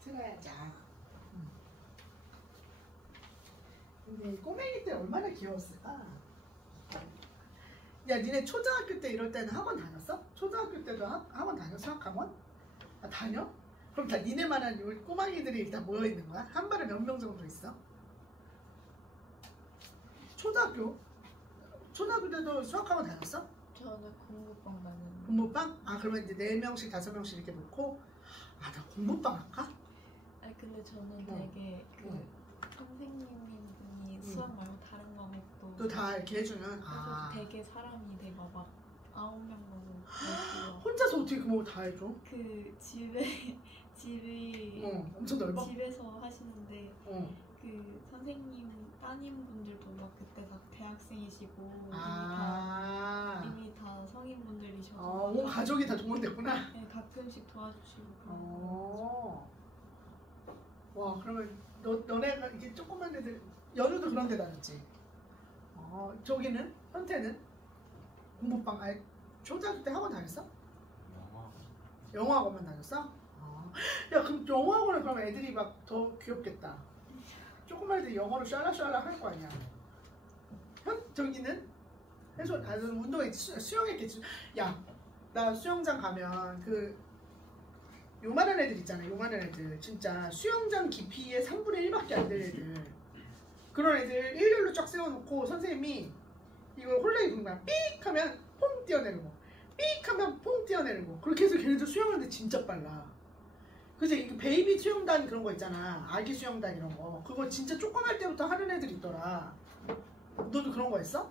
틀어야자. 근데 꼬맹이 때 얼마나 귀여웠을까? 야, 니네 초등학교 때 이럴 때는 학원 다녔어? 초등학교 때도 학원 다녔어? 학원? 아, 다녀? 그럼 다 니네만한 요 꼬맹이들이 일단 모여있는 거야? 한 반에 몇 명 정도 있어? 초등학교 때도 수학학원 다녔어? 저는 공부방 다녔는데. 공부방? 아, 그러면 이제 4명씩 5명씩 이렇게 놓고 아, 나 공부방 할까? 아니 근데 저는 되게 그 선생님이 수학 말고 다른 과목도 또 다 이렇게 해주는. 그래서 되게 사람이 되게 막 9명 정도 혼자서 어떻게 그 뭐 다 해줘? 그 집이 엄청 넓어? 집에서 하시는데 그 선생님 따님분들도 막 그때 다 대학생이시고 이미 다 성인분들이셔서 온 가족이 다 동원됐구나? 네, 가끔씩 도와주시고. 와, 그러면 너네가 이게 조그만 애들 연우도 그런 데 다녔지? 저기는? 현태는? 공부방 아니 초등학교 때 학원 다녔어? 영어학원만 다녔어? 야, 그럼 영어학원을 그럼 애들이 막 더 귀엽겠다. 조그만 애들이 영어를 샬라샬라 할 거 아니야. 저기는? 운동했지, 수영했겠지. 야, 나 수영장 가면 요만한 애들 있잖아. 요만한 애들 진짜 수영장 깊이의 3분의 1밖에 안 될 애들, 그런 애들 일렬로 쫙 세워놓고 선생님이 이거 홀레이 공간 삑 하면 퐁 뛰어내리고 삑 하면 퐁 뛰어내리고 그렇게 해서 걔네들 수영하는데 진짜 빨라. 그치? 베이비 수영단 그런 거 있잖아. 아기 수영단 이런 거, 그거 진짜 조그만 때부터 하는 애들 있더라. 너도 그런 거 했어?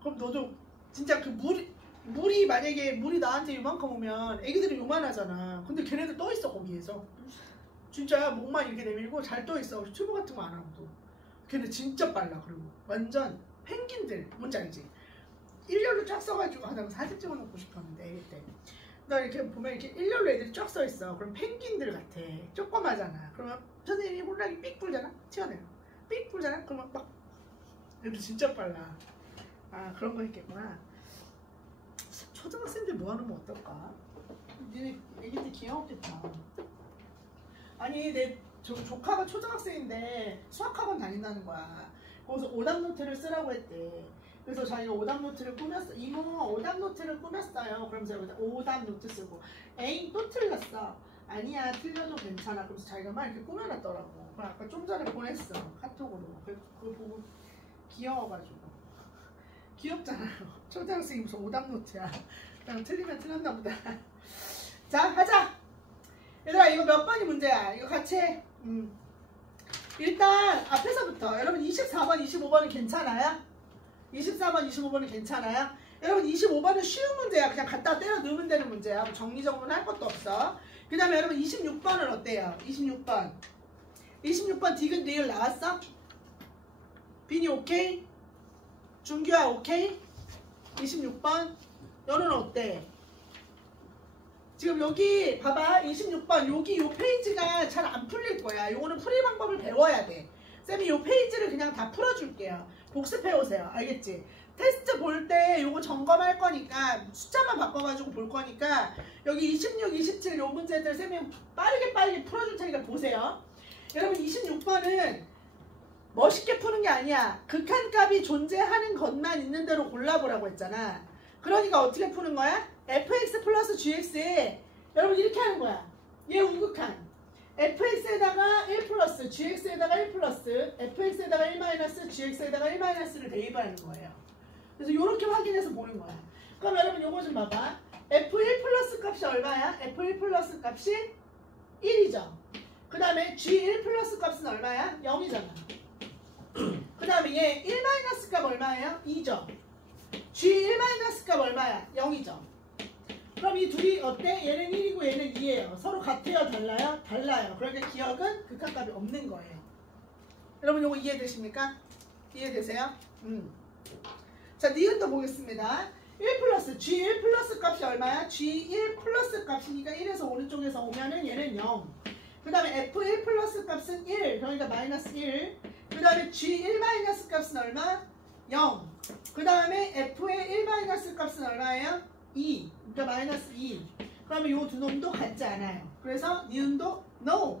그럼 너도 진짜 그 물이 만약에 물이 나한테 요만큼 오면 애기들이 요만하잖아. 근데 걔네들 떠있어 거기에서. 진짜 목만 이렇게 내밀고 잘 떠있어. 튜브 같은 거 안 하고도. 걔네 진짜 빨라. 그리고 완전 펭귄들 뭔지 알지? 일렬로 쫙 써가지고 나 사진 찍어놓고 싶었는데 애기 때. 나 이렇게 보면 이렇게 일렬로 애들이 쫙 써있어. 그럼 펭귄들 같아. 조그마잖아. 그러면 선생님이 홀라기 삑 불잖아? 튀어내려. 삑 불잖아? 그러면 막 애들 진짜 빨라. 아, 그런 거 했겠구나. 초등학생들 모아놓으면 어떨까? 니네 애기들 귀여웠겠다. 아니, 내 조카가 초등학생인데 수학학원 다닌다는 거야. 거기서 오답노트를 쓰라고 했대. 그래서 자기가 오답노트를 꾸몄어. 이모, 오답노트를 꾸몄어요. 그러면서 여기다 오답노트 쓰고 에잉 또 틀렸어. 아니야, 틀려도 괜찮아. 그래서 자기가 막 이렇게 꾸며놨더라고. 그럼 아까 좀 전에 보냈어, 카톡으로. 그거 보고 귀여워가지고. 귀엽잖아요. 초등학생이 무슨 오답노트야. 그냥 틀리면 틀렸나 보다. 자, 하자. 얘들아, 이거 몇 번이 문제야? 이거 같이 해. 일단 앞에서부터 여러분 24번, 25번은 괜찮아요? 24번, 25번은 괜찮아요? 여러분 25번은 쉬운 문제야. 그냥 갖다 때려 넣으면 되는 문제야. 뭐 정리정돈 할 것도 없어. 그 다음에 여러분 26번은 어때요? 26번 디귿 리을 나왔어? 빈이 오케이? 준규야 오케이? 26번 너는 어때? 지금 여기 봐봐. 26번 여기 요 페이지가 잘 안 풀릴 거야. 요거는 풀이 방법을 배워야 돼. 쌤이 요 페이지를 그냥 다 풀어줄게요. 복습해 오세요. 알겠지? 테스트 볼 때 요거 점검할 거니까 숫자만 바꿔가지고 볼 거니까 여기 26, 27 요 문제들 쌤이 빨리 풀어줄 테니까 보세요. 여러분 26번은 멋있게 푸는 게 아니야. 극한값이 존재하는 것만 있는 대로 골라보라고 했잖아. 그러니까 어떻게 푸는 거야? fx 플러스 gx에 여러분 이렇게 하는 거야. 얘 우극한 fx에다가 1 플러스 gx에다가 1 플러스 fx에다가 1 마이너스 gx에다가 1 마이너스를 대입하는 거예요. 그래서 이렇게 확인해서 보는 거야. 그럼 여러분 요거 좀 봐봐. f1 플러스 값이 얼마야? f1 플러스 값이 1이죠. 그 다음에 g1 플러스 값은 얼마야? 0이잖아. 그 다음에 얘 1 마이너스 값 얼마예요? 2죠. g1 마이너스 값 얼마야? 0이죠. 그럼 이 둘이 어때? 얘는 1이고 얘는 2예요. 서로 같아요? 달라요? 달라요. 그러니까 기억은 극한값이 없는 거예요. 여러분 요거 이해되십니까? 이해되세요? 자, 니은도 보겠습니다. 1 플러스 G1 플러스 값이 얼마야? G1 플러스 값이니까 1에서 오른쪽에서 오면은 얘는 0. 그 다음에 F1 플러스 값은 1. 그러니까 마이너스 1. 그 다음에 G1 마이너스 값은 얼마? 0. 그 다음에 F의 1 마이너스 값은 얼마예요? 2. 그러니까 마이너스 2. 그러면 요 두 놈도 같지 않아요. 그래서 니은도 no.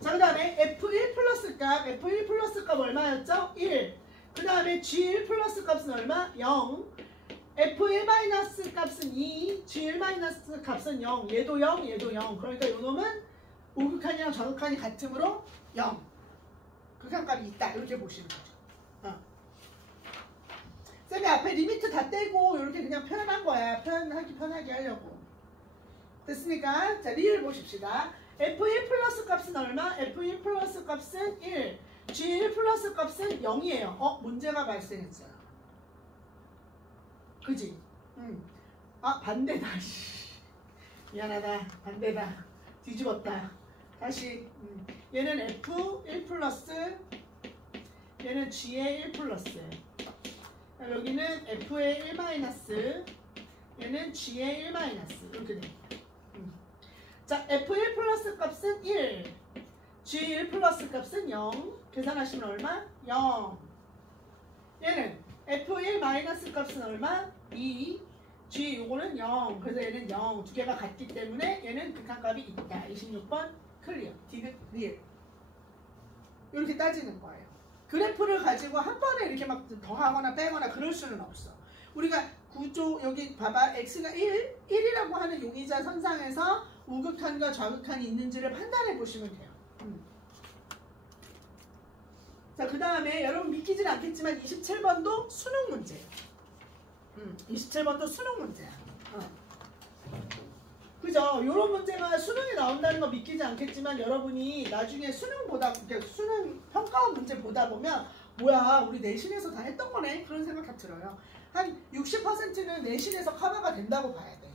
자, 그 다음에 F1 플러스 값, F1 플러스 값 얼마였죠? 1. 그 다음에 G1 플러스 값은 얼마? 0. F1 마이너스 값은 2, G1 마이너스 값은 0. 얘도 0, 얘도 0. 그러니까 요 놈은 우극한이랑 좌극한이 같으므로 0. 극한값이 있다. 이렇게 보시는 거죠. 쌤이 앞에 리미트 다 떼고 이렇게 그냥 표현한 거야. 편하게 하려고. 됐습니까? 자, 리을 보십시다. F1 플러스 값은 얼마? F1 플러스 값은 1. G1 플러스 값은 0이에요. 문제가 발생했어요. 그지? 아, 반대다. 미안하다. 반대다. 뒤집었다. 다시. 얘는 F1 플러스, 얘는 G의 1 플러스. 여기는 F의 1 마이너스, 얘는 G의 1 마이너스. 이렇게 됩니다. 자, F1 플러스 값은 1, G1 플러스 값은 0. 계산하시면 얼마? 0. 얘는 F1 마이너스 값은 얼마? 2. G 요거는 0. 그래서 얘는 0. 두 개가 같기 때문에 얘는 극한값이 있다. 26번 클리어. 디귿 리을. 이렇게 따지는 거예요. 그래프를 가지고 한 번에 이렇게 막 더하거나 빼거나 그럴 수는 없어. 우리가 구조 여기 봐봐. x가 1이라고 하는 용의자 선상에서 우극한과 좌극한이 있는지를 판단해 보시면 돼요. 자, 그 다음에 여러분 믿기진 않겠지만 27번도 수능 문제예요. 27번도 수능 문제야. 그죠? 요런 문제가 수능에 나온다는 거 믿기지 않겠지만 여러분이 나중에 수능 평가원 문제 보다 보면 뭐야 우리 내신에서 다 했던 거네 그런 생각 다 들어요. 한 60%는 내신에서 커버가 된다고 봐야 돼.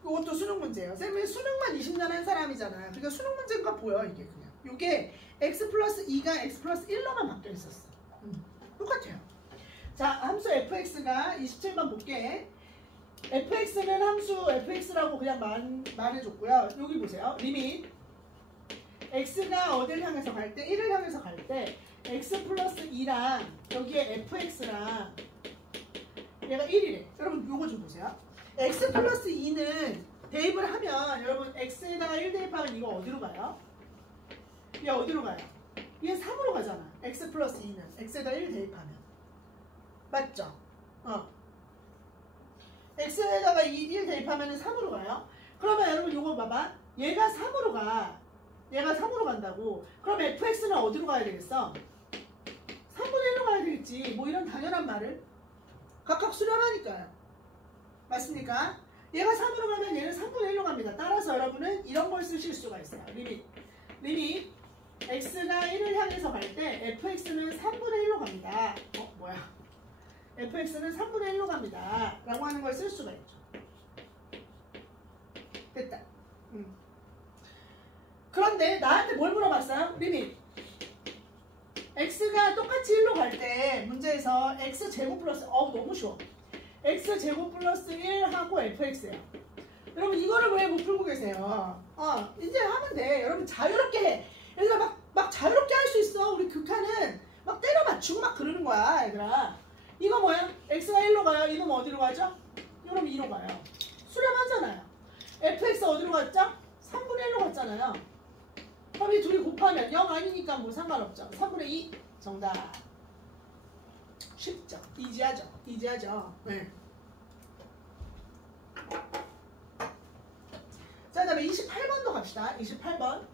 이것도 수능 문제예요. 쌤이 수능만 20년 한 사람이잖아요. 그러니까 수능 문제가 보여 이게 그냥. 이게 x 플러스 2가 x 플러스 1로만 바뀌어 있었어. 똑같아요. 자, 함수 fx가 27번 볼게. fx는 함수 fx라고 그냥 말해줬고요. 여기 보세요. 리밋 x가 어딜 향해서 갈 때? 1을 향해서 갈 때 x 플러스 2랑 여기에 fx랑 얘가 1이래. 여러분 요거 좀 보세요. x 플러스 2는 대입을 하면 여러분 x에다가 1 대입하면 이거 어디로 가요? 얘 어디로 가요? 얘 3으로 가잖아. x 플러스 2는 x에다 1 대입하면 맞죠? x에다가 1 대입하면 3으로 가요. 그러면 여러분 요거 봐봐. 얘가 3으로 가. 얘가 3으로 간다고. 그럼 fx는 어디로 가야 되겠어? 3분의 1로 가야 되겠지. 뭐 이런 당연한 말을 각각 수렴하니까요. 맞습니까? 얘가 3으로 가면 얘는 3분의 1로 갑니다. 따라서 여러분은 이런 걸 쓰실 수가 있어요. 리밋 x가 1을 향해서 갈 때 fx는 3분의 1로 갑니다. 뭐야? fx는 3분의 1로 갑니다. 라고 하는 걸 쓸 수가 있죠. 됐다. 그런데 나한테 뭘 물어봤어요? 리밋 x가 똑같이 1로 갈 때 문제에서 x제곱 플러스 너무 쉬워. x제곱 플러스 1하고 fx예요. 여러분 이거를 왜 못 풀고 계세요? 이제 하면 돼. 여러분 자유롭게 해. 얘들아 막 자유롭게 할 수 있어. 우리 극한은 막 때려 맞추고 막 그러는 거야 얘들아. 이거 뭐야? x가 1로 가요. 이놈 어디로 가죠? 이놈 2로 가요. 수렴하잖아요. fx 어디로 갔죠? 3분의 1로 갔잖아요. 그럼 이 둘이 곱하면 0 아니니까 뭐 상관없죠. 3분의 2 정답. 쉽죠? 이지하죠. 네. 자, 그 다음에 28번도 갑시다. 28번.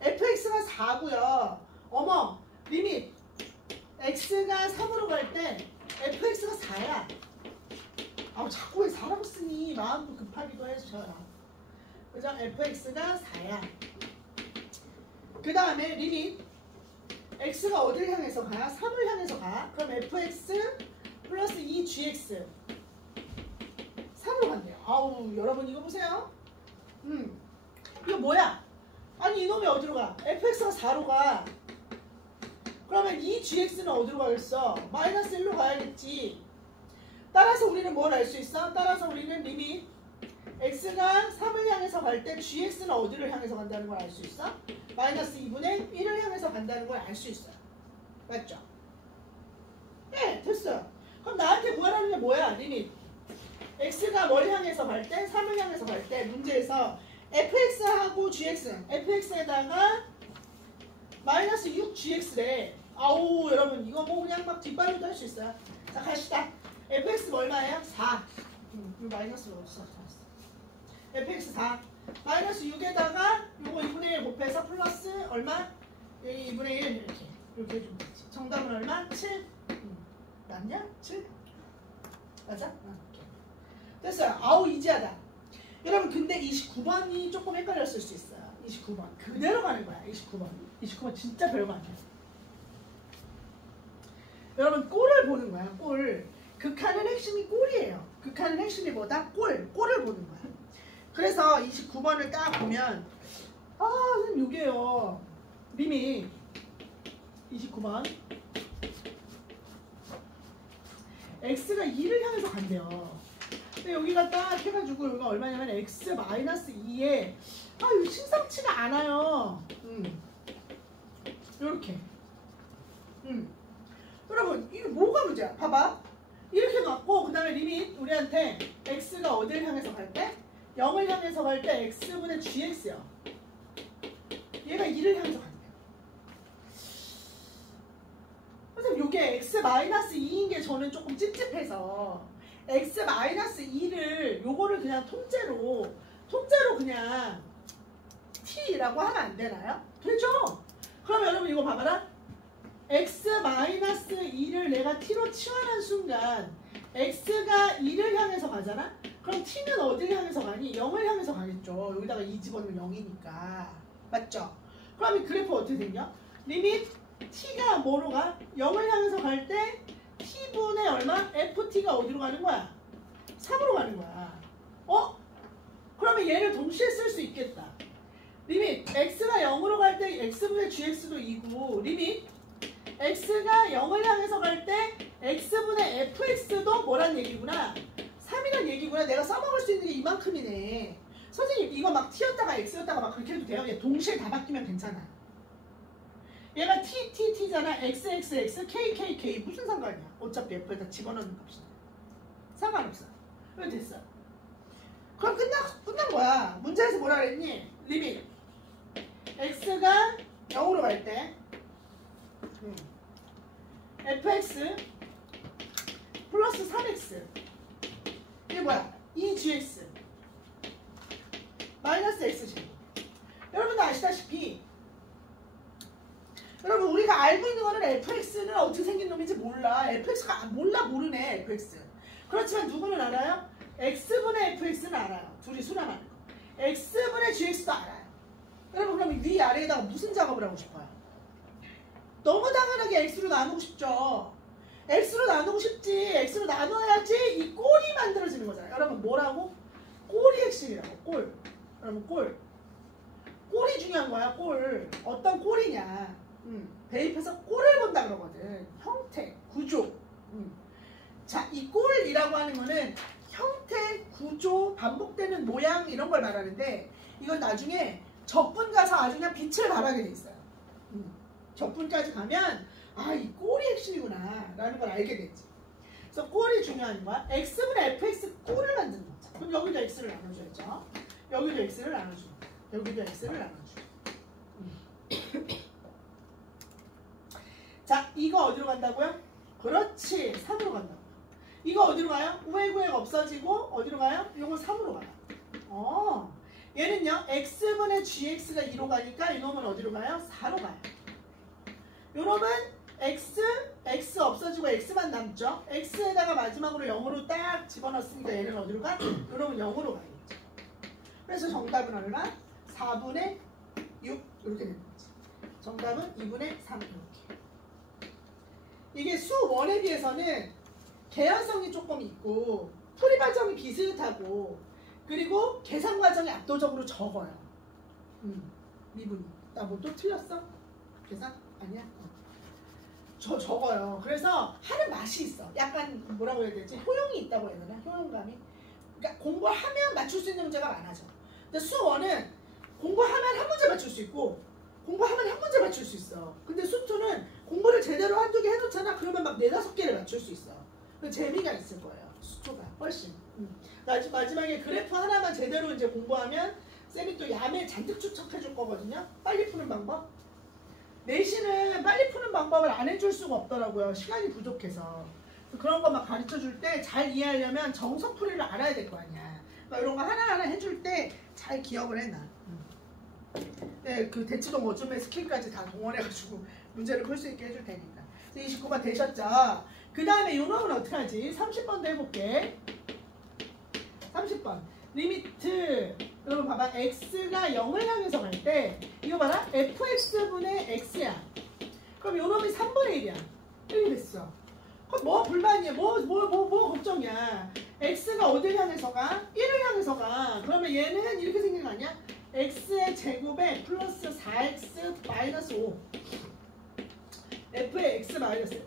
fx가 4고요. 어머, 리밋 x가 3으로 갈 때 fx가 4야. 자꾸 왜 4라고 쓰니? 마음도 급하기도 해주셔라. 그죠? fx가 4야. 그 다음에 리밋 x가 어딜 향해서 가? 3을 향해서 가. 그럼 fx 플러스 2gx 3으로 간대요. 여러분 이거 보세요. 이거 뭐야? 아니 이놈이 어디로 가? fx가 4로 가. 그러면 2gx는 어디로 가겠어? 마이너스 1로 가야겠지. 따라서 우리는 뭘 알 수 있어? 따라서 우리는 리밋 x가 3을 향해서 갈 때 gx는 어디를 향해서 간다는 걸 알 수 있어? 마이너스 2분의 1을 향해서 간다는 걸 알 수 있어요. 맞죠? 네, 됐어요. 그럼 나한테 구하라는 게 뭐야? 리밋. x가 뭘 향해서 갈 때? 3을 향해서 갈 때 문제에서 fx하고 gx, fx에다가 마이너스 6gx래. 아우 여러분 이거 뭐 그냥 막 뒷발로도 할 수 있어요. 자 갑시다. fx가 얼마예요? 4. 이거 마이너스가 없어. fx 4. 마이너스 6에다가 요거 2분의 1 곱해서 플러스 얼마? 여기 2분의 1 이렇게 해주면 되지. 정답은 얼마? 7. 맞냐? 7? 맞아? 됐어요. 아우 이지하다. 여러분 근데 29번이 조금 헷갈렸을 수 있어요. 29번 그대로 가는 거야. 29번 진짜 별거 아니야. 여러분 꼴을 보는 거야. 꼴. 극한의 핵심이 꼴이에요. 극한의 핵심이 뭐다? 꼴을 보는 거야. 그래서 29번을 딱 보면 선생님 요게요. 님이 29번 x가 2를 향해서 간대요. 근데 여기가 딱 해가지고 여기가 얼마냐면 x 마이너스 2에 이거 심상치가 않아요. 요렇게. 여러분 이게 뭐가 문제야? 봐봐. 이렇게 놨고 그 다음에 리밋 우리한테 x가 어디를 향해서 갈 때? 0을 향해서 갈 때 x분의 gx요. 얘가 2를 향해서 간대요. 선생님 요게 x 마이너스 2인 게 저는 조금 찝찝해서 x 마이너스 2를 요거를 그냥 통째로 그냥 t라고 하면 안 되나요? 되죠? 그럼 여러분 이거 봐봐라. x 마이너스 2를 내가 t로 치환한 순간 x가 2를 향해서 가잖아? 그럼 t는 어디를 향해서 가니? 0을 향해서 가겠죠. 여기다가 2 집어넣으면 0이니까. 맞죠? 그럼 이 그래프 어떻게 생겨? 리밋 t가 뭐로 가? 0을 향해서 갈 때 t분의 얼마? ft가 어디로 가는 거야? 3으로 가는 거야. 그러면 얘를 동시에 쓸 수 있겠다. 리밋 x가 0으로 갈 때 x분의 gx도 2고 리밋 x가 0을 향해서 갈 때 x분의 fx도 뭐란 얘기구나? 3이란 얘기구나. 내가 써먹을 수 있는 게 이만큼이네. 선생님 이거 막 t였다가 x였다가 막 그렇게 해도 돼요? 얘 동시에 다 바뀌면 괜찮아. 얘가 t잖아. xxx kkk 무슨 상관이야? 어차피 f에다 집어넣는 값이야. 상관없어. 왜 됐어? 그럼 끝난 거야. 문제에서 뭐라 그랬니? 리밋 x가 0으로 갈 때 fx 플러스 3x 이게 뭐야? 2gx 마이너스 x제곱. 여러분도 아시다시피 여러분 우리가 알고 있는 거는 fx는 어떻게 생긴 놈인지 몰라. fx가 모르네 fx. 그렇지만 누구는 알아요? x분의 fx는 알아요. 둘이 수렴하는 거. x분의 gx도 알아요. 여러분 그럼 위아래에다가 무슨 작업을 하고 싶어요? 너무 당연하게 x로 나누고 싶죠. x로 나누고 싶지. x로 나눠야지 이 꼴이 만들어지는 거잖아요. 여러분 뭐라고? 꼴이 핵심이라고. 꼴. 여러분 꼴. 꼴이 중요한 거야. 꼴. 어떤 꼴이냐. 대입해서 꼴을 본다 그러거든. 형태, 구조. 자, 이 꼴이라고 하는 거는 형태, 구조, 반복되는 모양 이런 걸 말하는데 이건 나중에 적분 가서 아주 그냥 빛을 발하게 돼 있어요. 적분까지 가면 이 꼴이 핵심이구나 라는 걸 알게 되지. 그래서 꼴이 중요한 거야. x분의 fx 꼴을 만드는 거죠. 그럼 여기도 x를 나눠줘야죠. 여기도 x를 나눠주고 여기도 x를 나눠주고. 자, 이거 어디로 간다고요? 그렇지, 3으로 간다고요. 이거 어디로 가요? 우회 구획 없어지고 어디로 가요? 이거 3으로 가요. 얘는요 x분의 gx가 2로 가니까 이놈은 어디로 가요? 4로 가요. 요놈은 x 없어지고 x만 남죠. x에다가 마지막으로 0으로 딱 집어넣었으니까 얘는 어디로 가? 요놈은 0으로 가겠죠. 그래서 정답은 얼마? 4분의 6 이렇게 되는 거지. 정답은 2분의 3 이렇게. 이게 수 1에 비해서는 개연성이 조금 있고 풀이 과정이 비슷하고 그리고 계산 과정이 압도적으로 적어요. 미분이. 나 뭐 또 틀렸어? 계산? 아니야? 적어요. 그래서 하는 맛이 있어. 약간 뭐라고 해야 되지? 효용이 있다고 해야 되나? 효용감이. 그러니까 공부하면 맞출 수 있는 문제가 많아져. 근데 수 1은 공부하면 한 문제 맞출 수 있고 공부하면 한 문제 맞출 수 있어. 근데 수투는 공부를 제대로 한두 개 해놓잖아. 그러면 막 4-5개를 맞출 수 있어. 그 재미가 있을 거예요. 수투가 훨씬. 마지막에 그래프 하나만 제대로 이제 공부하면 쌤이 또 야매 잔뜩 추천해 줄 거거든요. 빨리 푸는 방법. 내신은 빨리 푸는 방법을 안 해줄 수가 없더라고요. 시간이 부족해서. 그런 거 막 가르쳐 줄 때 잘 이해하려면 정석풀이를 알아야 될 거 아니야. 그러니까 이런 거 하나하나 해줄 때 잘 기억을 해놔. 네, 그 대치동 어줌의 스킬까지 다 동원해가지고 문제를 풀 수 있게 해줄 테니까. 29번 되셨죠? 그 다음에 이 놈은 어떻게 하지? 30번도 해볼게. 30번. 리미트. 여러분 봐봐. x가 0을 향해서 갈 때 이거 봐라. fx분의 x야. 그럼 이 놈이 3분의 1이야. 이렇게 됐어. 그럼 뭐 불만이야? 뭐 걱정이야? x가 어딜 향해서 가? 1을 향해서 가. 그러면 얘는 이렇게 생긴 거 아니야? x의 제곱에 플러스 4x 마이너스 5 f의 x 마이너스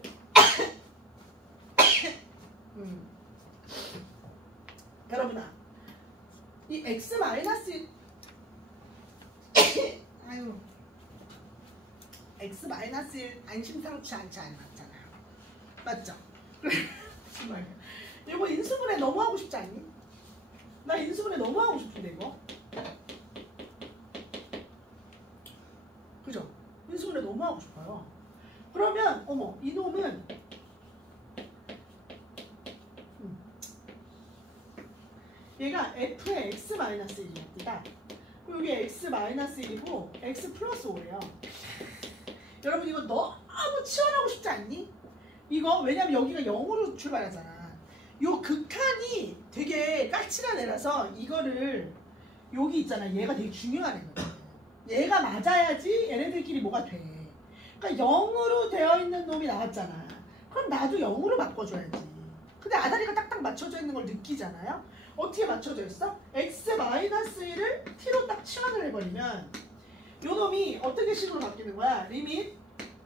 여러분아 이 x 마이너스 아유 x 마이너스 1 안심상치 않지 않았잖아요. 맞죠? 이거 인수분해 너무 하고 싶지 않니? 나 인수분해 너무 하고 싶은데 이거 그죠? 인수분해 너무 하고 싶어요. 그러면 어머 이놈은 얘가 f의 x-1이야. 그리고 여기 x-1이고 x 플러스 5예요. 여러분 이거 너무 치환하고 싶지 않니? 이거 왜냐면 여기가 0으로 출발하잖아. 요 극한이 되게 까칠한 애라서 이거를 여기 있잖아. 얘가 되게 중요한 애거든. 얘가 맞아야지 얘네들끼리 뭐가 돼. 그러니까 0으로 되어 있는 놈이 나왔잖아. 그럼 나도 0으로 바꿔줘야지. 근데 아다리가 딱딱 맞춰져 있는 걸 느끼잖아요. 어떻게 맞춰져 있어? x-1을 t로 딱 치환을 해버리면 요 놈이 어떻게 식으로 바뀌는 거야? 리밋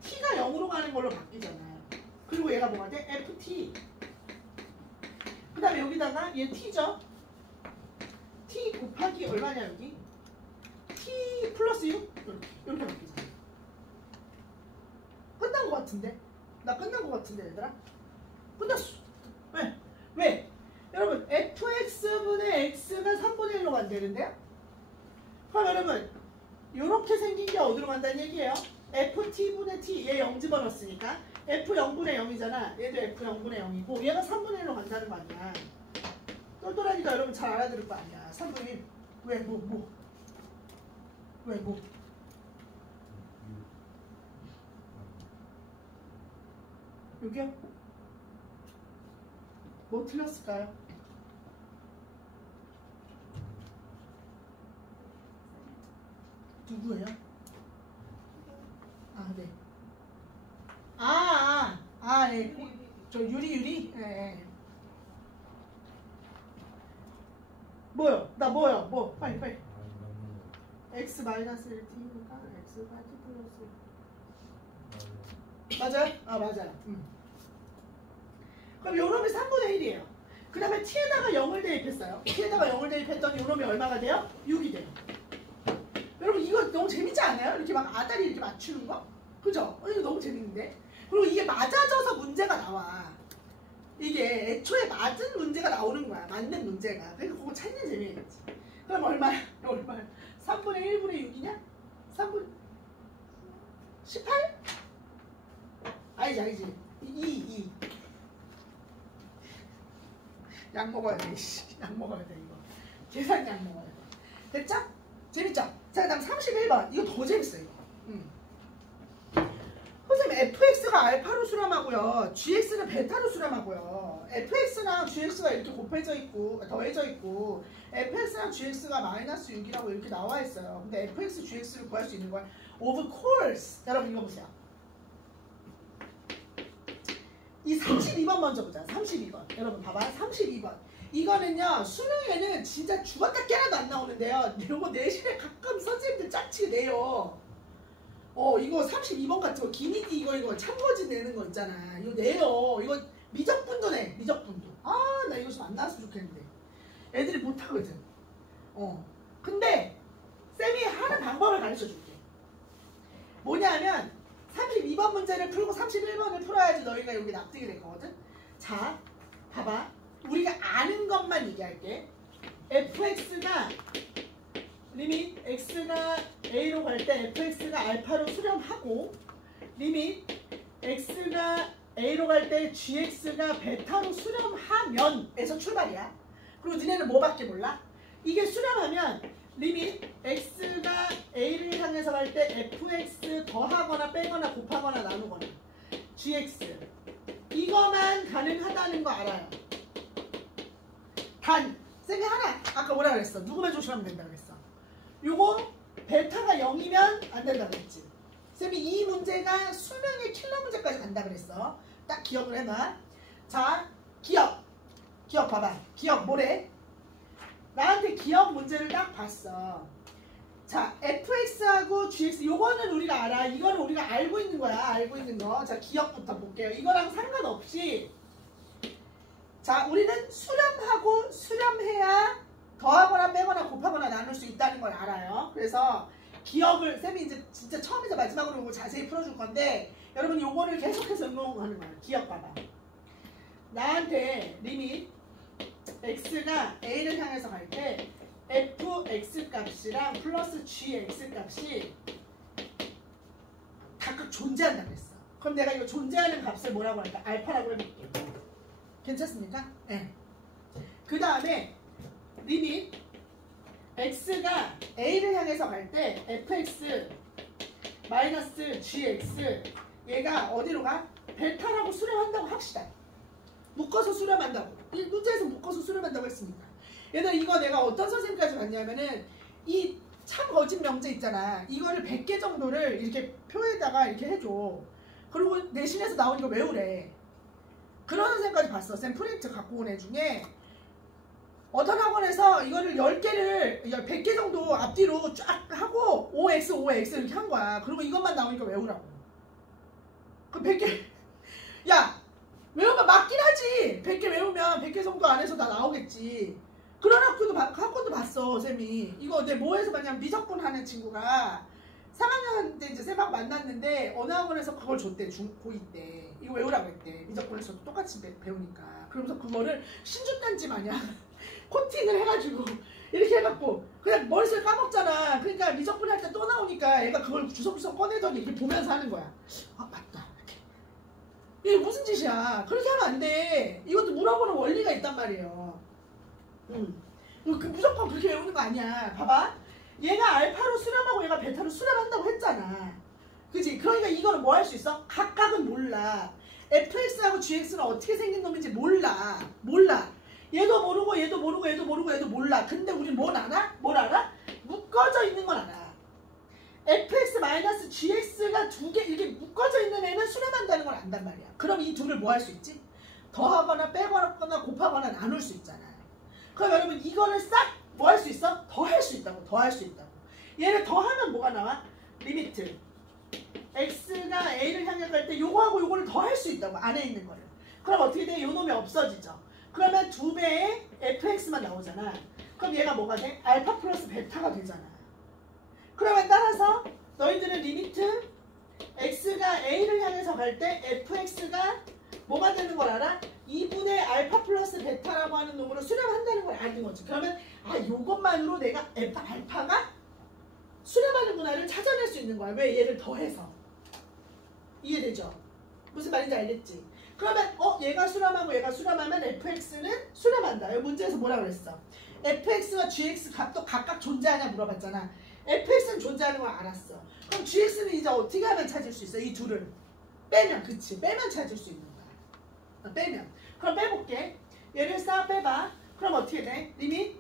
t가 0으로 가는 걸로 바뀌잖아. 그리고 얘가 뭐가 돼? ft. 그 다음에 여기다가 얘 t죠? t 곱하기 얼마냐 여기? t 플러스 6? 이렇게 바뀌잖아. 끝난 것 같은데? 나 끝난 것 같은데 얘들아? 끝났어. 왜? 왜? 여러분 fx분의 x가 3분의 1로 간다는데요? 그럼 여러분 이렇게 생긴 게 어디로 간다는 얘기예요? ft분의 t 얘 0 집어넣었으니까 f 0분의 0이잖아. 얘도 f 0분의 0이고 얘가 3분의 1로 간다는 거 아니야. 똘똘하니까 여러분 잘 알아들을 거 아니야. 3분의 1 왜? 왜? 여기요? 뭐 틀렸을까요? 누구예요? 아, 네. 예. 저 유리? 예. 뭐요? 나 뭐요? 뭐? 빨리. x 마이너스 1t니까 x가 t 플러스 맞아요? 아, 맞아요. 그럼 요놈이 3분의 1이에요. 그 다음에 t에다가 0을 대입했어요. t에다가 0을 대입했더니 요놈이 얼마가 돼요? 6이 돼요. 여러분 이거 너무 재밌지 않아요? 이렇게 막 아다리 이렇게 맞추는 거? 그죠? 이거 너무 재밌는데? 그리고 이게 맞아져서 문제가 나와. 이게 애초에 맞은 문제가 나오는 거야. 맞는 문제가. 그러니까 그거 찾는 재미가 있지. 그럼 얼마야? 3분의 1분의 6이냐? 3분 18? 아니지 2 약 먹어야 돼. 약 먹어야 돼 이거. 계산 약 먹어야 돼. 됐죠? 재밌죠? 자, 그 다음 31번. 이거 더 재밌어, 이거. 선생님, fx가 알파로 수렴하고요. gx는 베타로 수렴하고요. fx랑 gx가 이렇게 곱해져 있고, 더해져 있고, fx랑 gx가 마이너스 6이라고 이렇게 나와 있어요. 근데 fx, gx를 구할 수 있는 걸 of course. 여러분, 이거 보세요. 이 32번 먼저 보자. 32번. 여러분, 봐봐. 32번. 이거는요 수능에는 진짜 죽었다 깨라도 안 나오는데요. 이거 내신에 가끔 선생님들 짝치 내요. 이거 32번 같은 거 기니디 이거 참고지 내는 거 있잖아. 이거 내요. 이거 미적분도 내. 미적분도. 아, 나 이거 좀 안 나왔으면 좋겠는데. 애들이 못하거든. 근데 쌤이 하는 방법을 가르쳐 줄게. 뭐냐면 32번 문제를 풀고 31번을 풀어야지 너희가 여기 납득이 될 거거든. 자, 봐봐. 우리가 아는 것만 얘기할게. fx가 리밋 x가 a로 갈 때 fx가 알파로 수렴하고 리밋 x가 a로 갈 때 gx가 베타로 수렴하면에서 출발이야. 그리고 니네는 뭐밖에 몰라? 이게 수렴하면 리밋 x가 a를 향해서 갈 때 fx 더하거나 빼거나 곱하거나 나누거나 gx 이거만 가능하다는 거 알아요. 단 쌤이 하나 아까 뭐라 그랬어? 누구만 조심하면 된다 그랬어? 요거 베타가 0이면 안 된다 그랬지. 쌤이 이 문제가 수명의 킬러 문제까지 간다 그랬어. 딱 기억을 해봐. 자, 기억 봐봐. 기억 뭐래? 나한테 기억 문제를 딱 봤어. 자, fx하고 gx 요거는 우리가 알아. 이거는 우리가 알고 있는 거야. 알고 있는 거. 자, 기억부터 볼게요. 이거랑 상관없이 자, 우리는 수렴하고 수렴해야 더하거나 빼거나 곱하거나 나눌 수 있다는 걸 알아요. 그래서 기억을 쌤이 이제 진짜 처음이자 마지막으로 이거 자세히 풀어줄 건데 여러분 요거를 계속해서 응용하는 거예요. 기억 봐봐. 나한테 리밋 x가 a를 향해서 갈 때 fx 값이랑 플러스 gx 값이 각각 존재한다 그랬어. 그럼 내가 이거 존재하는 값을 뭐라고 할까? 알파라고 해볼게요. 괜찮습니까? 네. 그 다음에 리밋 x가 a를 향해서 갈 때 fx 마이너스 gx 얘가 어디로 가? 베타라고 수렴한다고 합시다. 묶어서 수렴한다고. 이 문제에서 묶어서 수렴한다고 했습니다. 얘들 이거 내가 어떤 선생님까지 봤냐면은 이 참 거짓 명제 있잖아. 이거를 100개 정도를 이렇게 표에다가 이렇게 해줘. 그리고 내신에서 나오니까 외우래. 그런 선생님까지 봤어. 쌤 프린트 갖고 온 애 중에 어떤 학원에서 이거를 10개를 100개 정도 앞뒤로 쫙 하고 OX OX 이렇게 한 거야. 그리고 이것만 나오니까 외우라고. 그 100개 야 외우면 맞긴 하지. 100개 외우면 100개 정도 안에서 다 나오겠지. 그런 학원도 봤어 쌤이. 이거 내 뭐에서 봤냐면 미적분 하는 친구가 3학년 때 이제 쌤하고 만났는데 어느 학원에서 그걸 줬대. 고2 때 이거 외우라고 했대. 미적분에서도 똑같이 배우니까. 그러면서 그거를 신주단지 마냥 코팅을 해가지고 이렇게 해갖고 그냥 머릿속에 까먹잖아. 그러니까 미적분 할 때 또 나오니까 얘가 그걸 주섬주섬 꺼내더니 이렇게 보면서 하는 거야. 아 맞다. 이게 무슨 짓이야. 그렇게 하면 안 돼. 이것도 물어보는 원리가 있단 말이에요. 무조건 그렇게 외우는 거 아니야. 봐봐. 얘가 알파로 수렴하고 얘가 베타로 수렴한다고 했잖아. 그지? 그러니까 이거는 뭐 할 수 있어? 각각은 몰라. fx하고 gx는 어떻게 생긴 놈인지 몰라. 얘도 모르고 얘도 모르고 얘도 모르고 얘도 몰라. 근데 우린 뭘 알아? 묶어져 있는 건 알아. fx-gx가 두 개 이렇게 묶어져 있는 애는 수렴한다는 걸 안단 말이야. 그럼 이 둘을 뭐 할 수 있지? 더하거나 빼거나 곱하거나 나눌 수 있잖아. 그럼 여러분 이거를 싹 뭐 할 수 있어? 더 할 수 있다고. 얘를 더하면 뭐가 나와? 리미트 x가 a를 향해 갈 때 요거하고 요거를 더 할 수 있다고. 안에 있는 거를. 그럼 어떻게 돼? 요 놈이 없어지죠. 그러면 2배의 fx만 나오잖아. 그럼 얘가 뭐가 돼? 알파 플러스 베타가 되잖아. 그러면 따라서 너희들은 리미트 x가 a를 향해서 갈 때 fx가 뭐가 되는 걸 알아? 2분의 알파 플러스 베타라고 하는 놈으로 수렴한다는 걸 아는 거지. 그러면 아 요것만으로 내가 알파가 수렴하는구나를 찾아낼 수 있는 거야. 왜? 얘를 더해서. 이해되죠? 무슨 말인지 알겠지? 그러면 얘가 수렴하고 얘가 수렴하면 fx는 수렴한다. 여기 문제에서 뭐라 그랬어? fx와 gx 값도 각각 존재하냐 물어봤잖아. fx는 존재하는 걸 알았어. 그럼 gx는 이제 어떻게 하면 찾을 수 있어? 이 둘을 빼면. 그치? 빼면 찾을 수 있는 거야. 빼면. 그럼 빼볼게. 얘를 싹 빼봐. 그럼 어떻게 돼? 리밋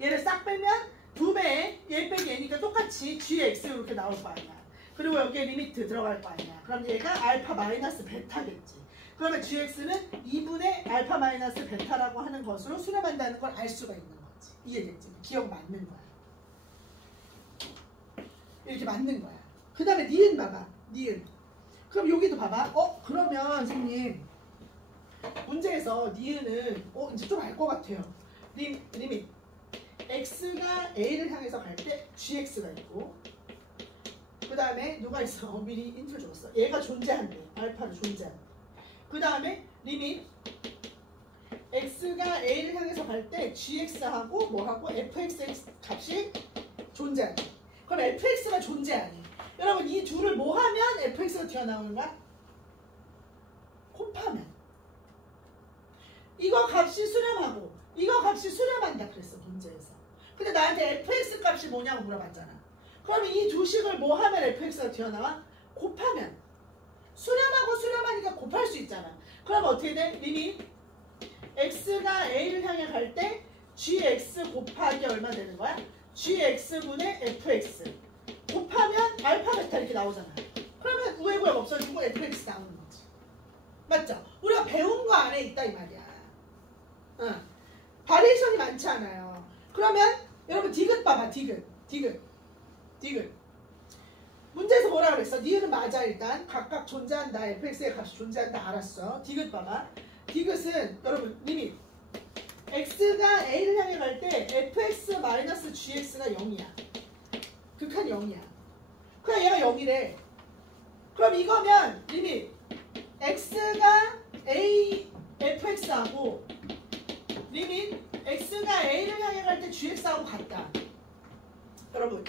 얘를 싹 빼면 2배에 얘 빼기 얘니까 똑같이 gx 이렇게 나올 거 아니야. 그리고 여기에 리미트 들어갈 거 아니야. 그럼 얘가 알파 마이너스 베타겠지. 그러면 gx는 2분의 알파 마이너스 베타라고 하는 것으로 수렴한다는 걸 알 수가 있는 거지. 이해됐지? 기억 맞는 거야. 이렇게 맞는 거야. 그 다음에 니은 봐봐. 니은. 그럼 여기도 봐봐. 그러면 선생님 문제에서 니은은 이제 좀 알 것 같아요. 리밋 x가 a를 향해서 갈 때 gx가 있고 그 그 다음에 누가 있어? 미리 인트를 줬어. 얘가 존재한대. 알파는 존재한대. 그 다음에 리밋 x가 a를 향해서 갈 때 gx하고 뭐하고 fx 값이 존재하네. 그럼 fx가 존재하네. 여러분 이 둘을 뭐 하면 fx가 튀어나오는가? 곱하면. 이거 값이 수렴하고 이거 값이 수렴한다 그랬어 문제에서. 근데 나한테 fx 값이 뭐냐고 물어봤잖아. 그럼 이 두 식을 뭐 하면 fx가 튀어나와? 곱하면. 수렴하고 수렴하니까 곱할 수 있잖아. 그럼 어떻게 돼? 리밋 x가 a를 향해 갈 때 gx 곱하기 얼마 되는 거야? gx분의 fx 곱하면 알파 베타 이렇게 나오잖아. 그러면 우의 구역 없어지고 fx 나오는 거지. 맞죠? 우리가 배운 거 안에 있다 이 말이야. 응. 바리에이션이 많지 않아요. 그러면 여러분 디귿 봐봐. 디귿 문제에서 뭐라 그랬어? 니은은 맞아. 일단 각각 존재한다. fx의 값이 존재한다. 알았어. 디귿 봐봐. 디귿은 여러분 리밋 x가 a를 향해 갈 때 fx-gx가 0이야. 극한 0이야. 그냥 얘가 0이래. 그럼 이거면 리밋 x가 a fx하고 리밋 x가 a를 향해 갈 때 gx하고 같다. 여러분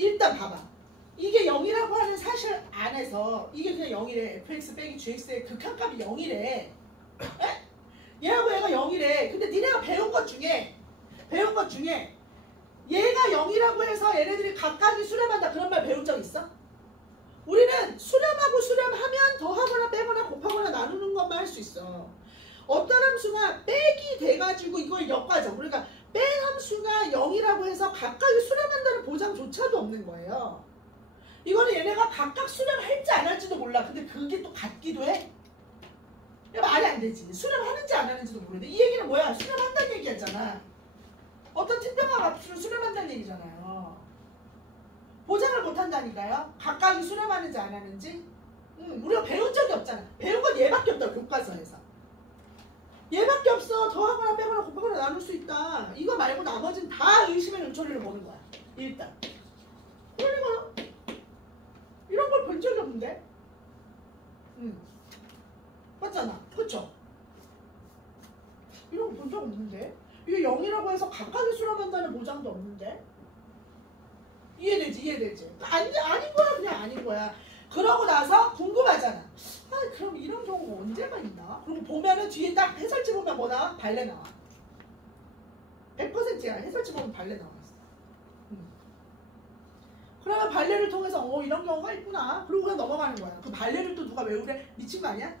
일단 봐봐. 이게 0이라고 하는 사실 안에서 이게 그냥 0이래. fx 빼기 gx의 극한값이 0이래. 에? 얘하고 얘가 0이래. 근데 니네가 배운 것 중에 얘가 0이라고 해서 얘네들이 각각이 수렴한다 그런 말 배운 적 있어? 우리는 수렴하고 수렴하면 더하거나 빼거나 곱하거나 나누는 것만 할 수 있어. 어떤 함수가 빼기 돼가지고 이걸 엮어줘. 그러니까 뺀 함수가 0이라고 해서 각각이 수렴한다는 보장조차도 없는 거예요. 이거는 얘네가 각각 수렴할지 안 할지도 몰라. 근데 그게 또 같기도 해? 말이 안 되지. 수렴하는지 안 하는지도 모르는데 이 얘기는 뭐야? 수렴한다는 얘기였잖아. 어떤 특정한 값을 수렴한다는 얘기잖아요. 보장을 못한다니까요. 각각이 수렴하는지 안 하는지. 우리가 배운 적이 없잖아. 배운 건 얘밖에 없다. 교과서에서. 얘밖에 없어. 더하거나 빼거나 곱하거나 나눌 수 있다. 이거 말고 나머지는 다 의심의 눈초리를 보는 거야. 일단. 그러니까 이런 걸 본 적이 없는데. 맞잖아. 그쵸? 이런 거 본 적 없는데. 이게 0이라고 해서 각각이 수렴한다는 보장도 없는데. 이해되지? 아닌 거야, 그냥 아닌 거야. 그러고 나서 궁금하잖아. 아, 그럼 이런 경우가 언제가 있나? 그리고 보면은 뒤에 딱 해설지 보면 뭐 나와? 발레 나와. 100%야. 해설지 보면 발레 나왔어. 그러면 발레를 통해서 이런 경우가 있구나. 그러고 그냥 넘어가는 거야. 그 발레를 또 누가 외우래? 미친 거 아니야?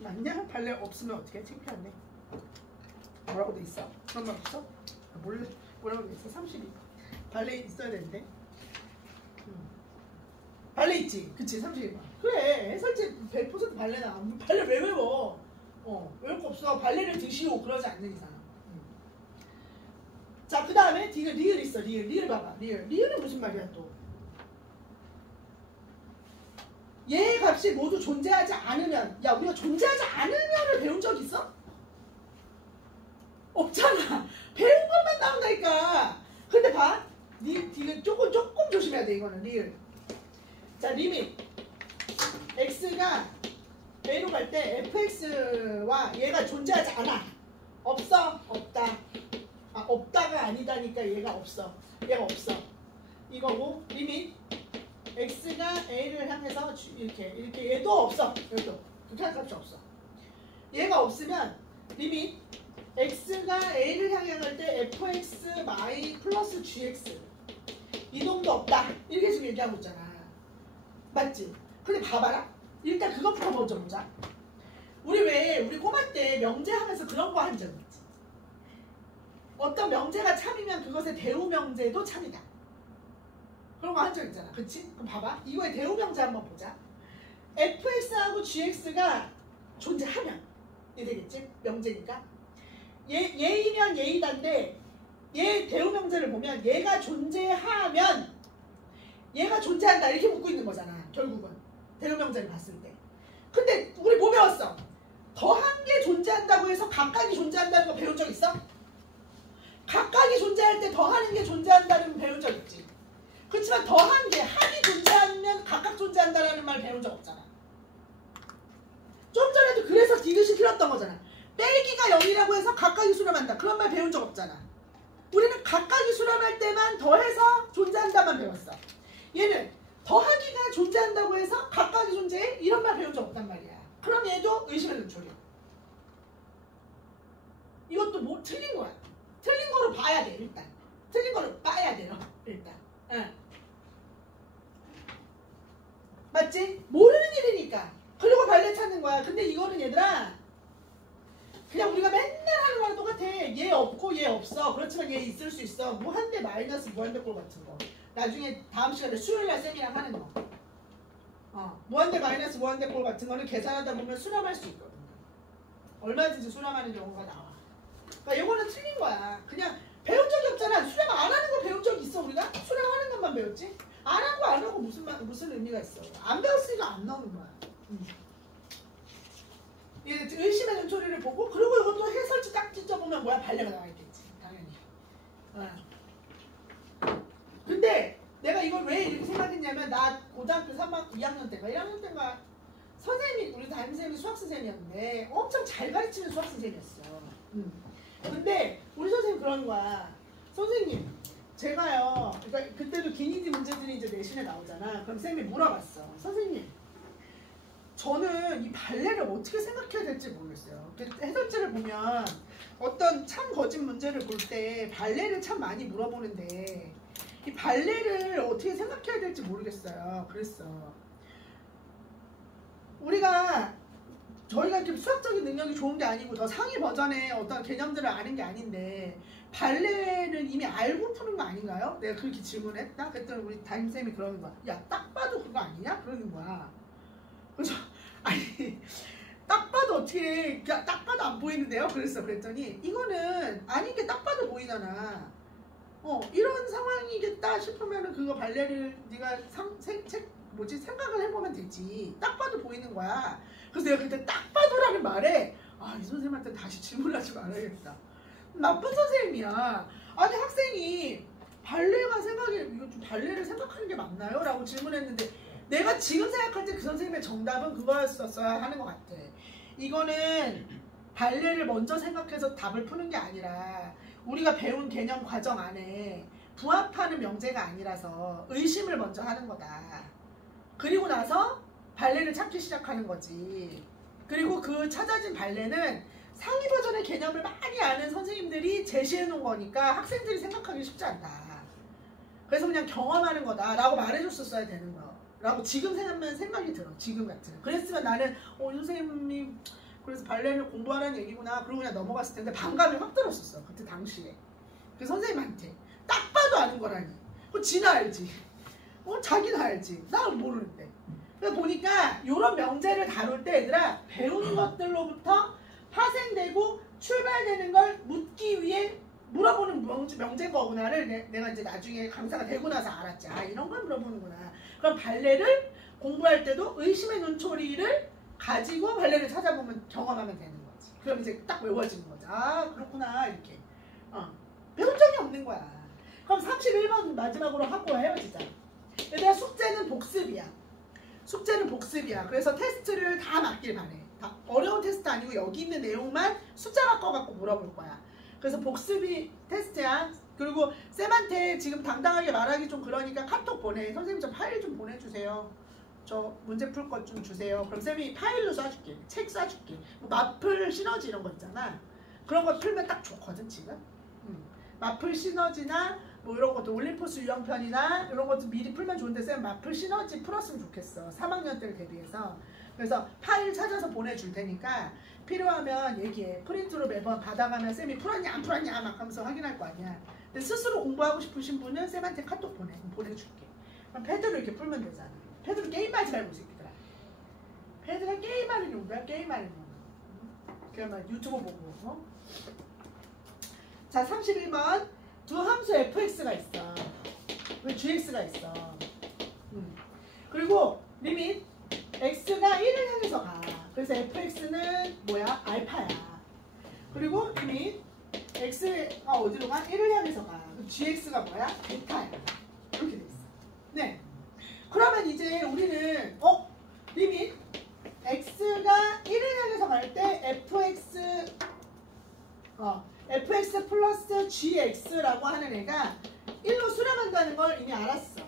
맞냐? 발레 없으면 어떻게? 창피한데. 뭐라고 돼 있어? 그런 말 없어? 뭐라고 돼 있어? 32. 발레 있어야 되는데. 발레 있지? 그치? 32번. 그래. 해설지 100% 발레 나와. 발레 왜 외워? 외울 거 없어. 발레를 드시오. 그러지 않는 이상. 자, 그 다음에 리을 있어. 리을 봐봐. 리을은 무슨 말이야 또? 얘의 값이 모두 존재하지 않으면. 야, 우리가 존재하지 않으면을 배운 적 있어? 없잖아. 배운 것만 나온다니까. 근데 봐. 리을 조금 조심해야 돼. 이거는 리을. 자, 리밋 x가 a로 갈 때 fx와 얘가 존재하지 않아. 없어? 없다. 없다가 아니다니까 얘가 없어. 얘가 없어. 이거고 리밋 x가 a를 향해서 이렇게 얘도 없어. 얘도 극한값이 없어. 얘가 없으면 리밋 x가 a를 향해 갈 때 fx y 플러스 gx 이동도 없다. 이렇게 지금 얘기하고 있잖아. 맞지? 근데 봐봐라. 일단 그것부터 먼저 보자. 우리 꼬마 때 명제하면서 그런 거 한 적 있지. 어떤 명제가 참이면 그것의 대우명제도 참이다. 그런 거 한 적 있잖아. 그치? 그럼 봐봐. 이거의 대우명제 한번 보자. fx하고 gx가 존재하면 이게 되겠지? 명제니까. 얘이면 얘이다인데 얘 대우명제를 보면 얘가 존재하면 얘가 존재한다 이렇게 묻고 있는 거잖아. 결국은 대우명제를 봤을 때. 근데 우리 뭐 배웠어? 더한 게 존재한다고 해서 각각이 존재한다는 거 배운 적 있어? 각각이 존재할 때 더하는 게 존재한다는 거 배운 적 있지. 그렇지만 더한 게 합이 존재하면 각각 존재한다는 말 배운 적 없잖아. 좀 전에도 그래서 디귿이 필요했던 거잖아. 빼기가 0이라고 해서 각각이 수렴한다. 그런 말 배운 적 없잖아. 우리는 각각이 수렴할 때만 더해서 존재한다만 배웠어. 얘는 더하기가 존재한다고 해서 각각이 존재해? 이런 말 배운 적 없단 말이야. 그럼 얘도 의심의 눈초리야. 이것도 뭐 틀린 거야. 틀린 거로 봐야 돼 일단. 틀린 거로 봐야 돼요 일단. 응. 맞지? 모르는 일이니까. 그리고 발레 찾는 거야. 근데 이거는 얘들아 그냥 우리가 맨날 하는 거랑 똑같아. 얘 없고 얘 없어. 그렇지만 얘 있을 수 있어. 무한대 마이너스 무한대 꼴 같은 거. 나중에 다음 시간에 수요일날 쌤이랑 하는 거. 무한대 마이너스 무한대 꼴 같은 거는 계산하다 보면 수렴할 수 있거든. 얼마든지 수렴하는 경우가 나와. 그러니까 이거는 틀린 거야. 그냥 배운 적이 없잖아. 수렴 안 하는 거 배운 적 있어 우리가? 수렴하는 것만 배웠지? 안 하고 안 하고 무슨 의미가 있어. 안 배웠으니까 안 나오는 거야. 의심의 눈초리를 보고 그리고 이것도 해설지 딱 찢어보면 뭐야 발레가 나와있겠지 당연히. 근데 내가 이걸 왜 이렇게 생각했냐면 나 고등학교 2학년 때인가 1학년 때인가 선생님이 우리 담임선생님이 수학선생님이었는데 엄청 잘 가르치는 수학선생님이었어. 근데 우리 선생님 그러는 거야. 선생님 제가요 그러니까 그때도 기니디 문제들이 이제 내신에 나오잖아. 그럼 쌤이 물어봤어. 선생님 저는 이 발레를 어떻게 생각해야 될지 모르겠어요. 해설지를 보면 어떤 참 거짓 문제를 볼 때 발레를 참 많이 물어보는데 이 발레를 어떻게 생각해야 될지 모르겠어요. 그랬어. 저희가 이렇게 수학적인 능력이 좋은 게 아니고 더 상위 버전의 어떤 개념들을 아는 게 아닌데 발레는 이미 알고 푸는 거 아닌가요? 내가 그렇게 질문했다? 그랬더니 우리 담임쌤이 그러는 거야. 야, 딱 봐도 그거 아니냐? 그러는 거야. 그래서 아니 딱 봐도 어떻게 딱 봐도 안 보이는데요? 그랬더니 이거는 아닌 게 딱 봐도 보이잖아. 이런 상황이겠다 싶으면은 그거 발레를 네가 생각을 해보면 되지. 딱 봐도 보이는 거야. 그래서 내가 그때 딱 봐도라는 말에 이 선생님한테 다시 질문하지 말아야겠다. 나쁜 선생님이야. 아니 학생이 발레가 이거 좀 발레를 생각하는 게 맞나요? 라고 질문했는데 내가 지금 생각할 때 그 선생님의 정답은 그거였었어야 하는 것 같아. 이거는 발레를 먼저 생각해서 답을 푸는 게 아니라 우리가 배운 개념 과정 안에 부합하는 명제가 아니라서 의심을 먼저 하는 거다. 그리고 나서 발레를 찾기 시작하는 거지. 그리고 그 찾아진 발레는 상위 버전의 개념을 많이 아는 선생님들이 제시해 놓은 거니까 학생들이 생각하기 쉽지 않다. 그래서 그냥 경험하는 거다 라고 말해줬었어야 되는 거 라고 지금 생각이 들어. 지금 같은. 그랬으면 나는 이 선생님이 그래서 발레를 공부하라는 얘기구나 그러고 그냥 넘어갔을 텐데 반감이 확 들었었어. 그때 당시에. 그 선생님한테 딱 봐도 아는 거라니. 지는 알지. 자기는 알지. 나는 모르는데. 그래서 보니까 이런 명제를 다룰 때 얘들아 배운 것들로부터 파생되고 출발되는 걸 묻기 위해 물어보는 명제인 거구나를 내가 이제 나중에 강사가 되고 나서 알았지. 이런 걸 물어보는구나. 그럼 발레를 공부할 때도 의심의 눈초리를 가지고 발레를 찾아보면 경험하면 되는 거지. 그럼 이제 딱 외워지는 거지. 그렇구나 이렇게. 배운 적이 없는 거야. 그럼 31번 마지막으로 하고 헤어지자. 얘들아 숙제는 복습이야. 그래서 테스트를 다 맞길 바래. 다 어려운 테스트 아니고 여기 있는 내용만 숫자 바꿔갖고 물어볼 거야. 그래서 복습이 테스트야. 그리고 쌤한테 지금 당당하게 말하기 좀 그러니까 카톡 보내. 선생님 저 파일 좀 보내주세요. 저 문제 풀 것 좀 주세요. 그럼 쌤이 파일로 쏴줄게. 책 쏴줄게. 마플 시너지 이런 거 있잖아. 그런 거 풀면 딱 좋거든 지금. 마플 시너지나 뭐 이런 것도 올림포스 유형편이나 이런 것도 미리 풀면 좋은데 쌤 마플 시너지 풀었으면 좋겠어. 3학년 때를 대비해서. 그래서 파일 찾아서 보내줄 테니까 필요하면 얘기해. 프린트로 매번 받아가면 쌤이 풀었냐 안 풀었냐 막 하면서 확인할 거 아니야. 근데 스스로 공부하고 싶으신 분은 쌤한테 카톡 보내줄게. 그럼 패드로 이렇게 풀면 되잖아. 패드로 게임하지 말고 새끼들아. 패드가 게임하는 용도야. 게임하는 용도. 그냥 막 유튜브 보고. 자 31번 두 함수 fx가 있어. 왜 gx가 있어. 그리고 리밋 x가 1을 향해서 가. 그래서 fx는 뭐야? 알파야. 그리고 리밋 x가 어디로 가? 1을 향해서 가. gx가 뭐야? 베타야. 이렇게 돼 있어. 네. 그러면 이제 우리는 리밋 x가 1을 향해서 갈 때 fx 플러스 gx라고 하는 애가 1로 수렴한다는 걸 이미 알았어.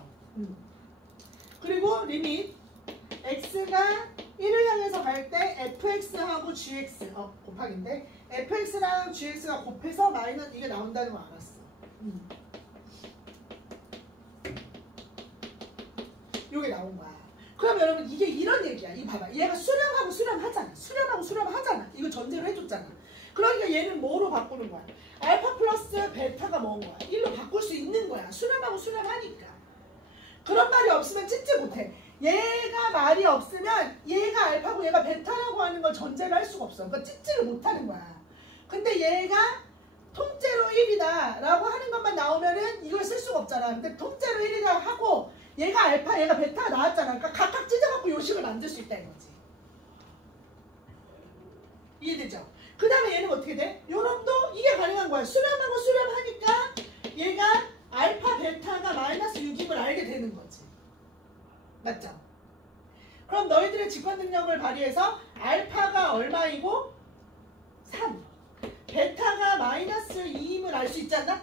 그리고 리밋 x가 1을 향해서 갈 때 fx하고 gx 곱하기인데 fx랑 gx가 곱해서 마이너스 이게 나온다는 거 알았어. 이게 나온 거야. 그럼 여러분 이게 이런 얘기야. 이거 봐봐. 얘가 수렴하고 수렴하잖아. 수렴하고 수렴하잖아. 이거 전제로 해줬잖아. 그러니까 얘는 뭐로 바꾸는 거야? 알파 플러스 베타가 뭔 거야? 1로 바꿀 수 있는 거야. 수렴하고 수렴하니까. 그런 말이 없으면 찢지 못해. 얘가 말이 없으면 얘가 알파고 얘가 베타라고 하는 걸 전제로 할 수가 없어. 그러니까 찢지를 못하는 거야. 근데 얘가 통째로 1이다 라고 하는 것만 나오면은 이걸 쓸 수가 없잖아. 근데 통째로 1이다 하고 얘가 알파 얘가 베타가 나왔잖아. 그러니까 각각 찢어갖고 요식을 만들 수 있다 이거지. 이해되죠? 그 다음에 얘는 어떻게 돼? 요놈도 이게 가능한 거야. 수렴하고 수렴하니까 얘가 알파 베타가 마이너스 6임을 알게 되는 거지. 맞죠? 그럼 너희들의 직관 능력을 발휘해서 알파가 얼마이고 3 베타가 마이너스 2임을 알 수 있지 않나?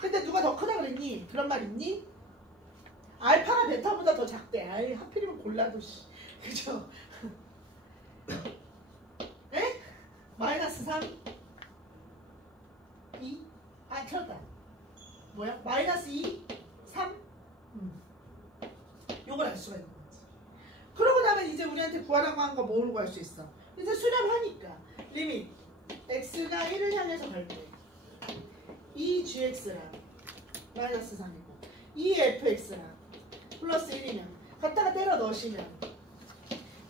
근데 누가 더 크다 그랬니? 그런 말 있니? 알파가 베타보다 더 작대. 아이 하필이면 골라도 그죠? 에? 마이너스 3 2 틀렸다. 뭐야? 마이너스 2 3 요걸 알 수가 있는 거지. 그러고 나면 이제 우리한테 구하라고 한 거 뭐로 구할 수 있어? 이제 수렴하니까 리밋 x가 1을 향해서 갈 때 2gx랑 마이너스 3이고 2fx랑 플러스 1이면 갖다가 때려 넣으시면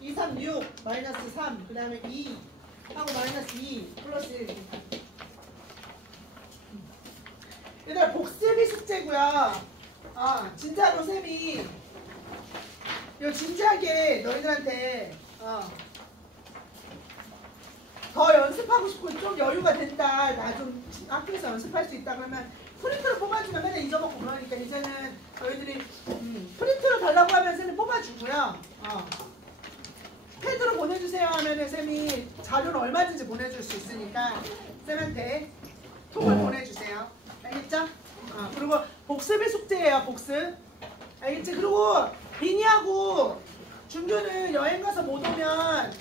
2, 3, 6 마이너스 3 그 다음에 2 하고 마이너스 2 플러스 1 얘들아 복습이 숙제고요. 진짜로 쌤이 이거 진지하게 너희들한테 더 연습하고 싶고 좀 여유가 된다. 나 좀 학교에서 연습할 수 있다 그러면 프린트로 뽑아주면 맨날 잊어먹고 그러니까 이제는 너희들이 프린트로 달라고 하면 쌤이 뽑아주고요. 패드로 보내주세요 하면은 쌤이 자료를 얼마든지 보내줄 수 있으니까 쌤한테 톡을 보내주세요. 알겠죠? 그리고 복습의 숙제예요. 복습. 알겠지? 그리고 비니하고 준규는 여행 가서 못 오면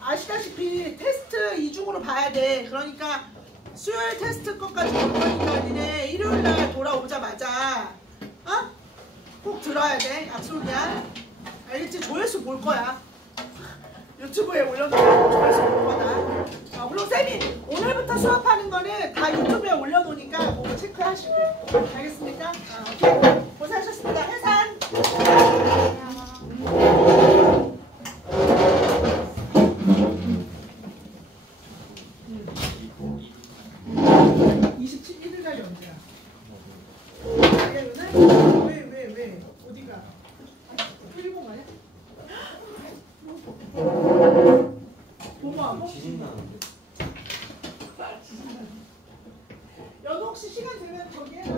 아시다시피 테스트 이중으로 봐야 돼. 그러니까 수요일 테스트 것까지 볼 거니까 니네 일요일날 돌아오자마자 꼭 들어야 돼. 약속이야. 알겠지? 조회수 볼 거야. 유튜브에 올려놓고 조회수 볼 거다. 그리고 쌤이 오늘부터 수업하는 거는 다 유튜브에 올려놓으니까 그거 체크하시고. 알겠습니까? 오케이. 고생하셨습니다. 해산. 27일 날이 언제야? 왜? 어디가? 일본 가냐? 고마워. 지진 나는데. 여도 혹시 시간 되면 저기 해라.